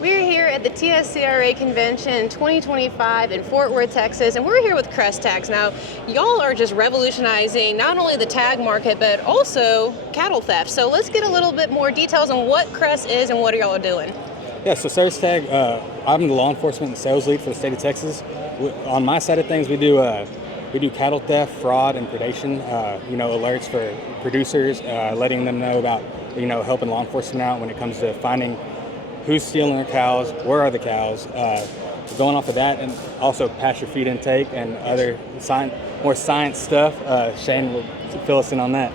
We're here at the TSCRA Convention 2025 in Fort Worth, Texas, and we're here with Crest Tags. Now, y'all are just revolutionizing not only the tag market, but also cattle theft. So let's get a little bit more details on what Crest is and what y'all are doing. Yeah, so Ceres Tag, I'm the law enforcement and sales lead for the state of Texas. On my side of things, we do cattle theft, fraud, and predation. Alerts for producers, letting them know about, helping law enforcement out when it comes to finding who's stealing their cows, where are the cows. Going off of that, and also pasture feed intake and other more science stuff. Shane will fill us in on that.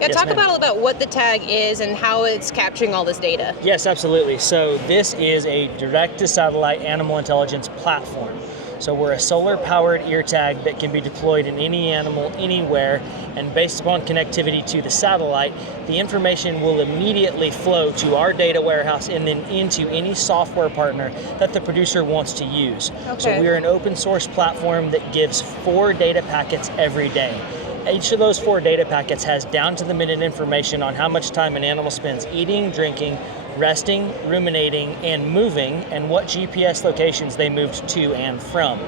Yeah, Yes, talk ma'am. about what the tag is and how it's capturing all this data. Yes, absolutely. So this is a direct-to-satellite animal intelligence platform. So we're a solar-powered ear tag that can be deployed in any animal, anywhere, and based upon connectivity to the satellite, the information will immediately flow to our data warehouse and then into any software partner that the producer wants to use. Okay. So we're an open-source platform that gives 4 data packets every day. Each of those 4 data packets has down-to-the-minute information on how much time an animal spends eating, drinking, resting, ruminating, and moving, and what GPS locations they moved to and from.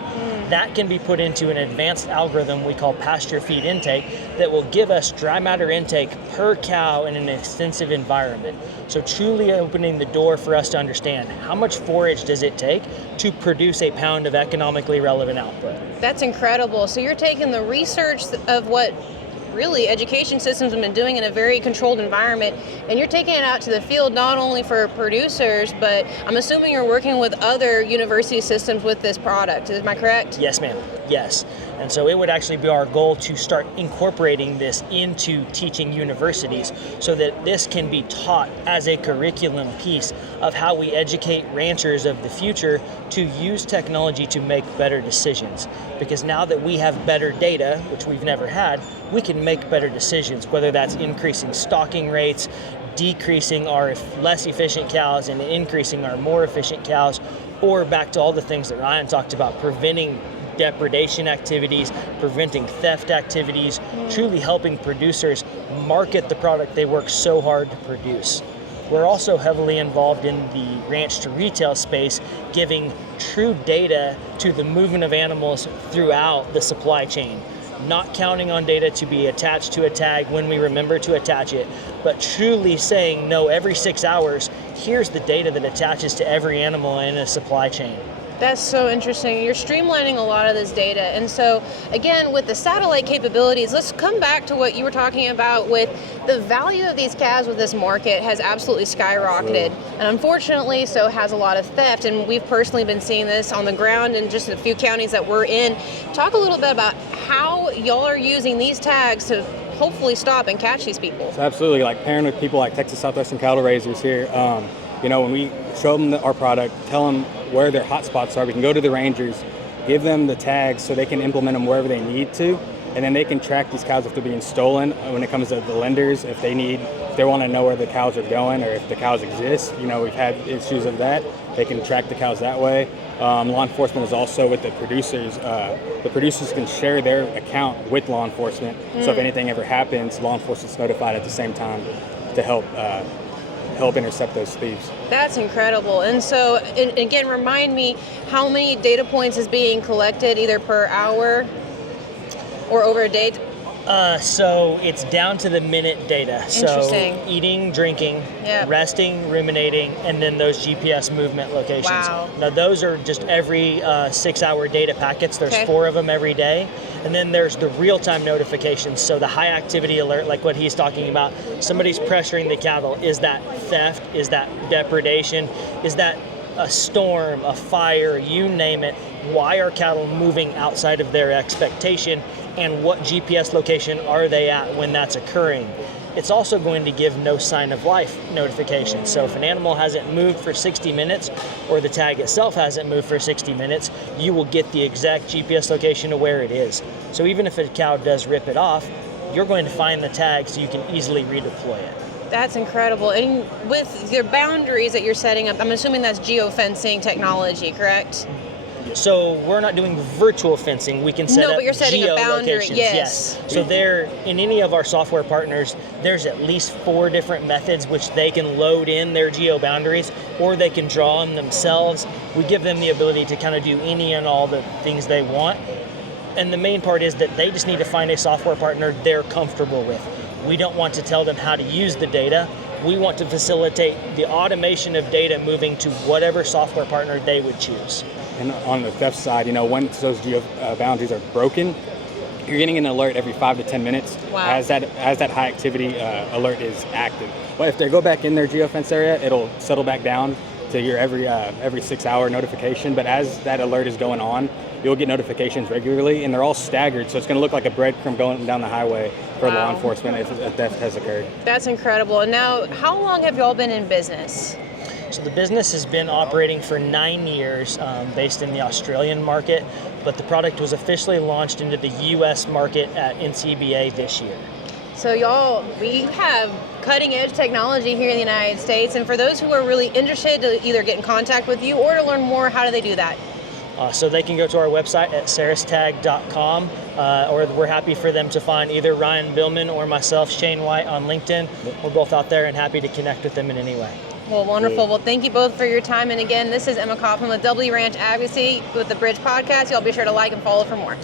That can be put into an advanced algorithm we call pasture feed intake that will give us dry matter intake per cow in an extensive environment. So truly opening the door for us to understand how much forage does it take to produce a pound of economically relevant output. That's incredible. So you're taking the research of what really education systems have been doing in a very controlled environment, and you're taking it out to the field not only for producers, but I'm assuming you're working with other university systems with this product. Am I correct? Yes, ma'am. Yes. And so it would actually be our goal to start incorporating this into teaching universities so that this can be taught as a curriculum piece of how we educate ranchers of the future to use technology to make better decisions. Because now that we have better data, which we've never had, we can make better decisions, whether that's increasing stocking rates, decreasing our less efficient cows and increasing our more efficient cows, or back to all the things that Ryan talked about, preventing depredation activities, preventing theft activities, truly helping producers market the product they work so hard to produce. We're also heavily involved in the ranch to retail space, giving true data to the movement of animals throughout the supply chain. Not counting on data to be attached to a tag when we remember to attach it, but truly saying, no, every 6 hours, here's the data that attaches to every animal in a supply chain. That's so interesting. You're streamlining a lot of this data. And so, again, with the satellite capabilities, let's come back to what you were talking about with the value of these calves with this market has absolutely skyrocketed. And unfortunately, so has a lot of theft. And we've personally been seeing this on the ground in just a few counties that we're in. Talk a little bit about how y'all are using these tags to hopefully stop and catch these people. So absolutely, like pairing with people like Texas Southwestern Cattle Raisers here, when we show them our product, tell them where their hot spots are, we can go to the rangers, give them the tags so they can implement them wherever they need to, and then they can track these cows if they're being stolen. When it comes to the lenders, if they want to know where the cows are going or if the cows exist, we've had issues of that. They can track the cows that way. Law enforcement is also with the producers. The producers can share their account with law enforcement, so if anything ever happens, law enforcement's notified at the same time to help intercept those thieves. That's incredible. And so, again, remind me how many data points is being collected either per hour or over a day? So it's down to the minute data. Interesting. So eating, drinking, Yep. resting, ruminating, and then those GPS movement locations. Wow. Now those are just every 6-hour data packets. There's Okay. 4 of them every day. And then there's the real-time notifications. So the high activity alert, like what he's talking about, somebody's pressuring the cattle. Is that theft? Is that depredation? Is that a storm, a fire, you name it? Why are cattle moving outside of their expectation? And what GPS location are they at when that's occurring? It's also going to give no sign of life notifications. So if an animal hasn't moved for 60 minutes or the tag itself hasn't moved for 60 minutes, you will get the exact GPS location of where it is. So even if a cow does rip it off, you're going to find the tag so you can easily redeploy it. That's incredible. And with your boundaries that you're setting up, I'm assuming that's geofencing technology, correct? So we're not doing virtual fencing. We can set up but you're setting a boundary. geolocations. Yes. So there, in any of our software partners, there's at least 4 different methods which they can load in their geo boundaries, or they can draw them themselves. We give them the ability to kind of do any and all the things they want. And the main part is that they just need to find a software partner they're comfortable with. We don't want to tell them how to use the data. We want to facilitate the automation of data moving to whatever software partner they would choose. And on the theft side, once those geo boundaries are broken, you're getting an alert every 5 to 10 minutes as that high activity alert is active. But if they go back in their geofence area, it'll settle back down to your every 6-hour notification. But as that alert is going on, you'll get notifications regularly, and they're all staggered, so it's going to look like a breadcrumb going down the highway for law enforcement if a theft has occurred. That's incredible. And now, how long have y'all been in business? So the business has been operating for 9 years, based in the Australian market, but the product was officially launched into the U.S. market at NCBA this year. So y'all, we have cutting edge technology here in the United States, and for those who are really interested to either get in contact with you or to learn more, how do they do that? So they can go to our website at cerestag.com, or we're happy for them to find either Ryan Billman or myself, Shane White, on LinkedIn. We're both out there and happy to connect with them in any way. Well, wonderful. Well, thank you both for your time. And again, this is Emma Kaufman with W Ranch Advocacy with the Bridge Podcast. Y'all be sure to like and follow for more.